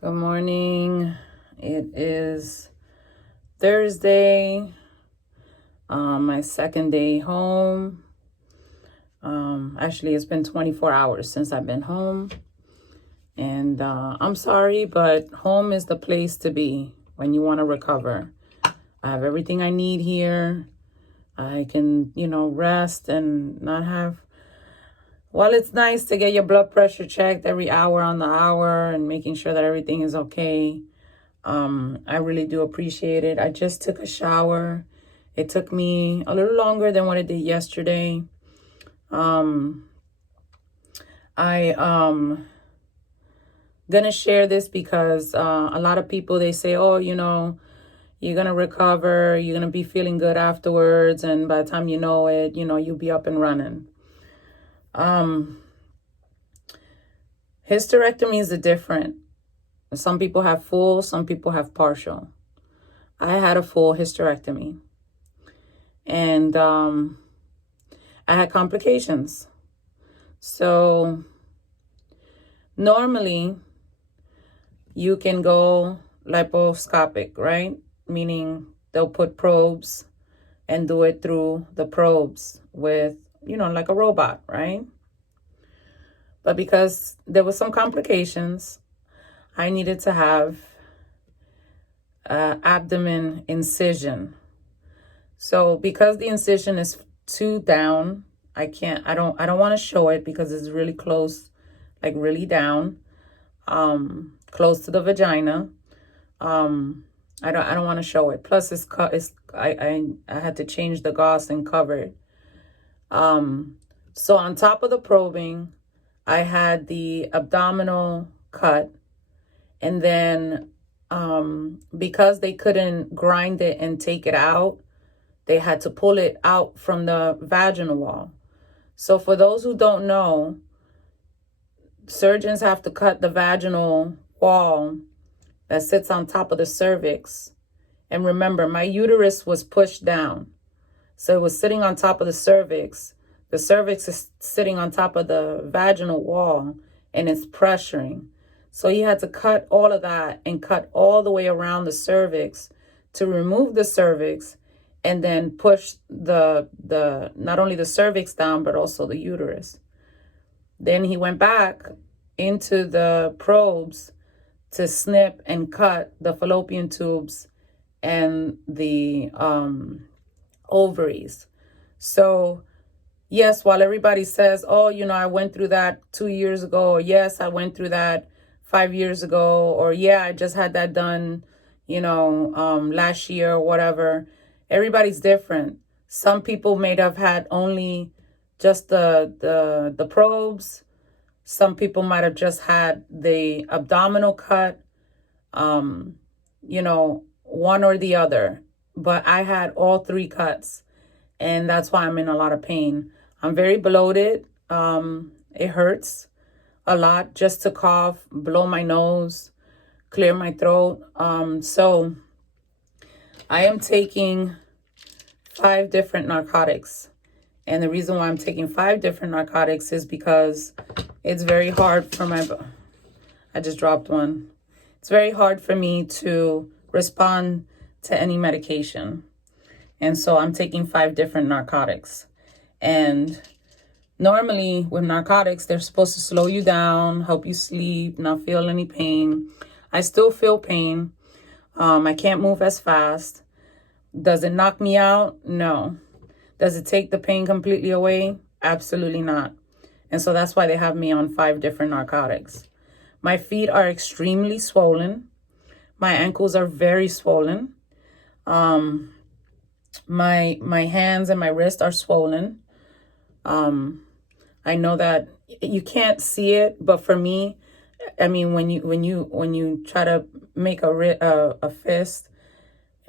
Good morning. It is Thursday, my second day home. Actually, it's been 24 hours since I've been home. And I'm sorry, but home is the place to be when you want to recover. I have everything I need here. I can, rest and not have. Well, it's nice to get your blood pressure checked every hour on the hour and making sure that everything is okay. I really do appreciate it. I just took a shower. It took me a little longer than what it did yesterday. I gonna share this because a lot of people, they say, oh, you're gonna recover, you're gonna be feeling good afterwards, and by the time you know it, you'll be up and running. Hysterectomy is different. Some people have full, some people have partial. I had a full hysterectomy. And I had complications. So normally you can go laparoscopic, right? Meaning they'll put probes and do it through the probes with, like a robot, right? But because there was some complications, I needed to have abdomen incision. So because the incision is too down, I don't want to show it because it's really close, like really down, close to the vagina. I don't want to show it. Plus I had to change the gauze and cover it. So on top of the probing, I had the abdominal cut, and then because they couldn't grind it and take it out, they had to pull it out from the vaginal wall. So for those who don't know, surgeons have to cut the vaginal wall that sits on top of the cervix. And remember, my uterus was pushed down. So it was sitting on top of the cervix. The cervix is sitting on top of the vaginal wall and it's pressuring. So he had to cut all of that and cut all the way around the cervix to remove the cervix and then push the not only the cervix down, but also the uterus. Then he went back into the probes to snip and cut the fallopian tubes and the ovaries. So yes, while everybody says, oh, I went through that 2 years ago, or yes, I went through that 5 years ago, or yeah, I just had that done, last year or whatever. Everybody's different. Some people may have had only just the probes. Some people might have just had the abdominal cut, one or the other. But I had all three cuts, and that's why I'm in a lot of pain. I'm very bloated. It hurts a lot just to cough, blow my nose, clear my throat. So I am taking 5 different narcotics. And the reason why I'm taking 5 different narcotics is because it's very hard for I just dropped one. It's very hard for me to respond to any medication. And so I'm taking 5 different narcotics. And normally with narcotics, they're supposed to slow you down, help you sleep, not feel any pain. I still feel pain. I can't move as fast. Does it knock me out? No. Does it take the pain completely away? Absolutely not. And so that's why they have me on 5 different narcotics. My feet are extremely swollen. My ankles are very swollen. My hands and my wrist are swollen. I know that you can't see it, but for me, I mean, when you try to make a fist,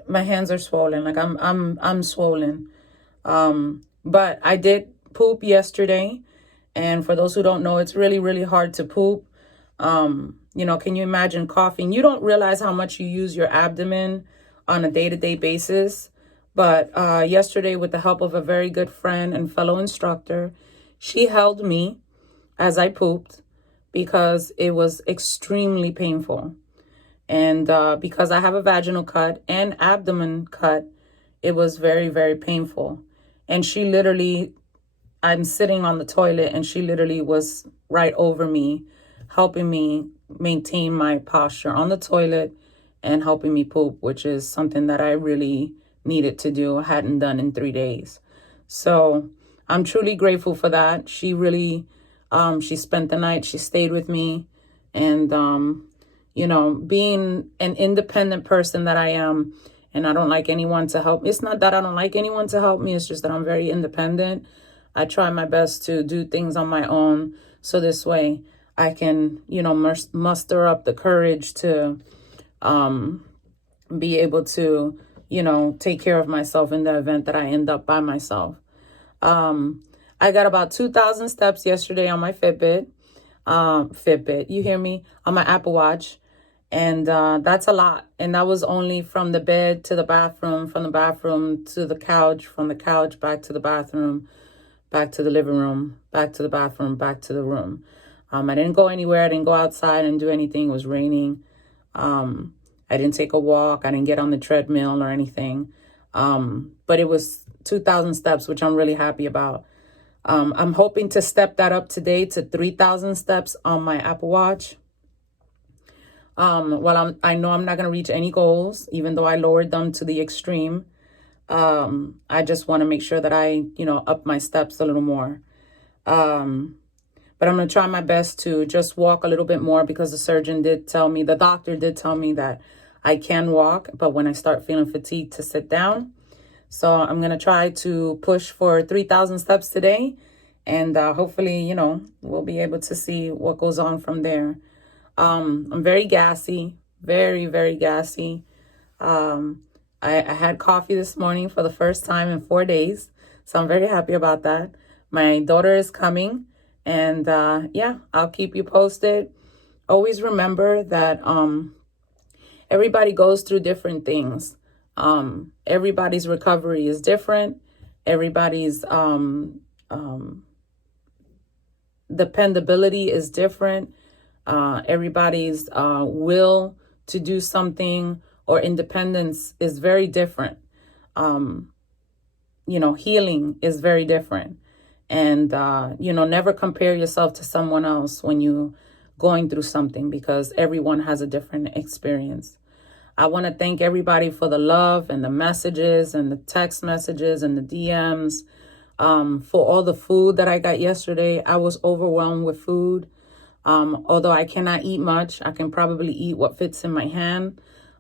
my hands are swollen. Like I'm swollen. But I did poop yesterday, and for those who don't know, it's really, really hard to poop. Can you imagine coughing? You don't realize how much you use your abdomen on a day-to-day basis. But yesterday, with the help of a very good friend and fellow instructor, she held me as I pooped because it was extremely painful. And because I have a vaginal cut and abdomen cut, it was very, very painful. And she literally, I'm sitting on the toilet and she literally was right over me, helping me maintain my posture on the toilet and helping me poop, which is something that I really needed to do, hadn't done in 3 days. So I'm truly grateful for that. She really, she spent the night, she stayed with me. And, being an independent person that I am, and I don't like anyone to help me. It's not that I don't like anyone to help me. It's just that I'm very independent. I try my best to do things on my own. So this way I can, muster up the courage to be able to, take care of myself in the event that I end up by myself. I got about 2,000 steps yesterday on my Fitbit, you hear me, on my Apple Watch. And that's a lot. And that was only from the bed to the bathroom, from the bathroom to the couch, from the couch back to the bathroom, back to the living room, back to the bathroom, back to the room. I didn't go anywhere. I didn't go outside and do anything. It was raining. I didn't take a walk. I didn't get on the treadmill or anything. But it was 2,000 steps, which I'm really happy about. I'm hoping to step that up today to 3,000 steps on my Apple Watch. I know I'm not going to reach any goals, even though I lowered them to the extreme. I just want to make sure that I, up my steps a little more. But I'm going to try my best to just walk a little bit more because the doctor did tell me that I can walk, but when I start feeling fatigued to sit down. So I'm going to try to push for 3,000 steps today. And hopefully, we'll be able to see what goes on from there. I'm very gassy, very, very gassy. I had coffee this morning for the first time in 4 days. So I'm very happy about that. My daughter is coming. And I'll keep you posted. Always remember that everybody goes through different things. Everybody's recovery is different. Everybody's dependability is different. Everybody's will to do something or independence is very different. Healing is very different. And, never compare yourself to someone else when you're going through something because everyone has a different experience. I want to thank everybody for the love and the messages and the text messages and the DMs, for all the food that I got yesterday. I was overwhelmed with food. Although I cannot eat much, I can probably eat what fits in my hand.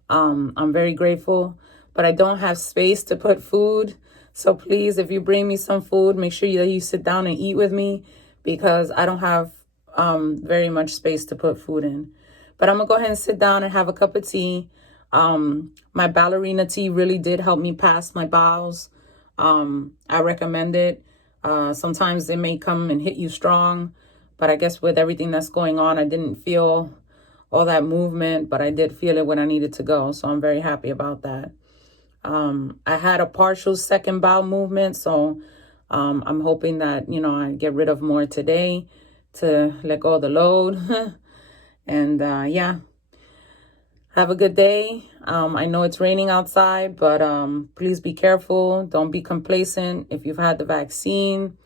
I'm very grateful, but I don't have space to put food. So please, if you bring me some food, make sure that you sit down and eat with me because I don't have very much space to put food in. But I'm going to go ahead and sit down and have a cup of tea. My ballerina tea really did help me pass my bowels. I recommend it. Sometimes it may come and hit you strong, but I guess with everything that's going on, I didn't feel all that movement, but I did feel it when I needed to go. So I'm very happy about that. I had a partial second bowel movement, so I'm hoping that, I get rid of more today to let go of the load. And have a good day. I know it's raining outside, but please be careful. Don't be complacent if you've had the vaccine.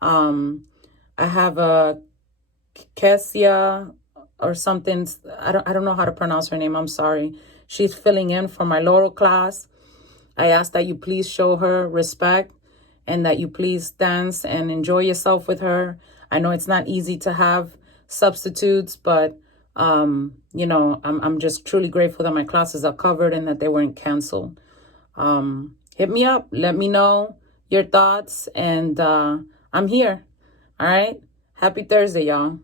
I have a Kessia or something. I don't know how to pronounce her name. I'm sorry. She's filling in for my Laurel class. I ask that you please show her respect and that you please dance and enjoy yourself with her. I know it's not easy to have substitutes, but, I'm just truly grateful that my classes are covered and that they weren't canceled. Hit me up. Let me know your thoughts. And I'm here. All right. Happy Thursday, y'all.